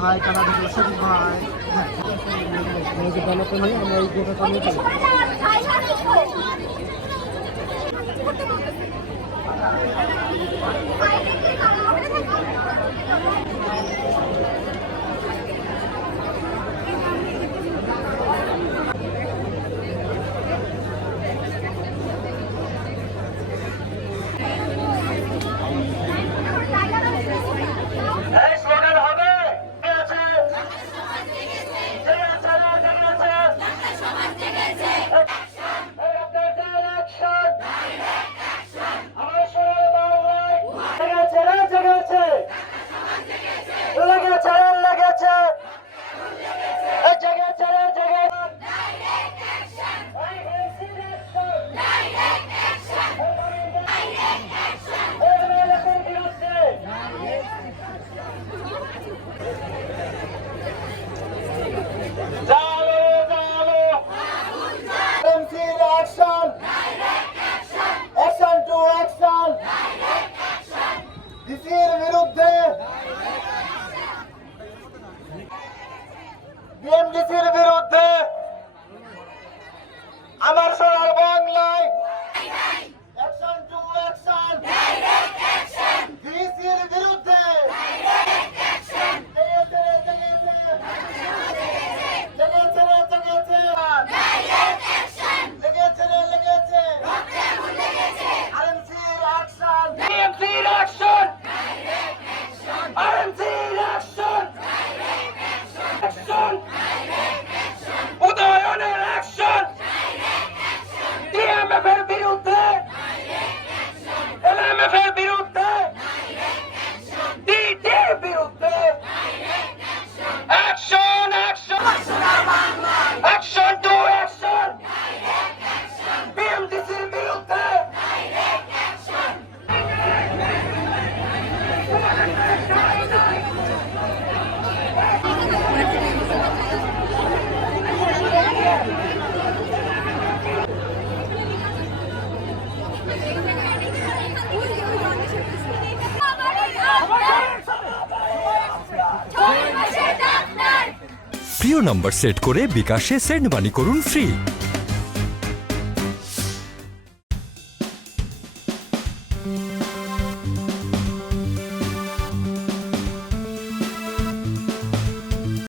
ভাই কানা দিল সবুজ ভাই মেয়েকে বানাতে নিয়ে আমরা এই গোটা কামে করি। বিএমডিসির বিরুদ্ধে আমার সোনার বাংলায় action to action, direct action, ডিসির বিরুদ্ধে ডাইরেক্ট অ্যাকশন, জেগেছে ডাইরেক্ট অ্যাকশন, লেগেছে রক্তে আগুন লেগেছে, আরএমসির অ্যাকশন, বিএমসির অ্যাকশন, ডাইরেক্ট অ্যাকশন, আরএমসির অ্যাকশন, ডাইরেক্ট অ্যাকশন, উদয়নের অ্যাকশন, ডিএমএফের বিরুদ্ধে, এলএমএফের বিরুদ্ধে, ডিটির বিরুদ্ধে, action action, action to action, বিএমডিসির বিরুদ্ধে, প্রিয় নম্বর সেট করে বিকাশে সেন্ড মানি করুন ফ্রি।